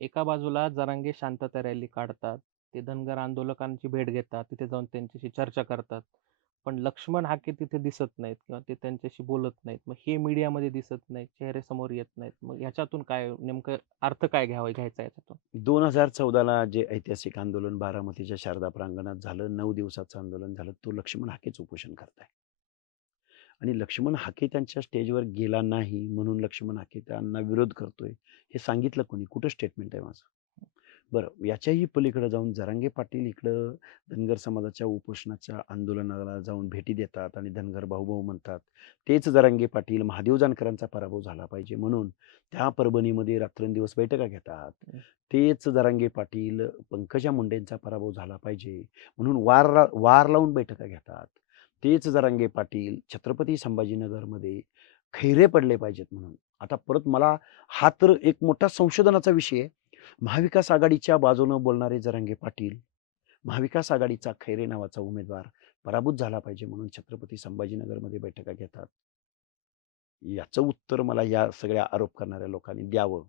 एका बाजूला जरांगे शांतता रॅली काढतात. ते धनगर आंदोलकांची भेट घेतात. तिथे जाऊन त्यांच्याशी चर्चा करतात. पण लक्ष्मण हाके तिथे दिसत नाहीत किंवा ते त्यांच्याशी बोलत नाहीत. मग हे मीडियामध्ये दिसत नाहीत, चेहरे समोर येत नाहीत. मग याच्यातून काय नेमकं अर्थ काय घ्यावा घ्यायचा याच्यातून? दोन हजार चौदाला जे ऐतिहासिक आंदोलन बारामतीच्या शारदा प्रांगणात झालं, नऊ दिवसाचं आंदोलन झालं, तो लक्ष्मण हाकेच उपोषण करताय. आणि लक्ष्मण हाके त्यांच्या स्टेजवर गेला नाही म्हणून लक्ष्मण हाके त्यांना विरोध करतोय, हे सांगितलं कोणी? कुठं स्टेटमेंट आहे माझं? बरं, याच्याही पलीकडे जाऊन जरांगे पाटील इकडं धनगर समाजाच्या उपोषणाच्या आंदोलनाला जाऊन भेटी देतात आणि धनगर भाऊ-भाऊ म्हणतात. तेच जरांगे पाटील महादेव जानकरांचा पराभव झाला पाहिजे म्हणून त्या परभणीमध्ये रात्रंदिवस बैठका घेतात. तेच जरांगे पाटील पंकजा मुंडेंचा पराभव झाला पाहिजे म्हणून वार वार लावून बैठका घेतात. तेच जरांगे पाटील छत्रपती संभाजीनगरमध्ये खैरे पडले पाहिजेत म्हणून. आता परत मला हा तर एक मोठा संशोधनाचा विषय आहे. महाविकास आघाडीच्या बाजूनं बोलणारे जरांगे पाटील, महाविकास आघाडीचा खैरे नावाचा उमेदवार पराभूत झाला पाहिजे म्हणून छत्रपती संभाजीनगरमध्ये बैठका घेतात. याचं उत्तर मला या सगळ्या आरोप करणाऱ्या लोकांनी द्यावं.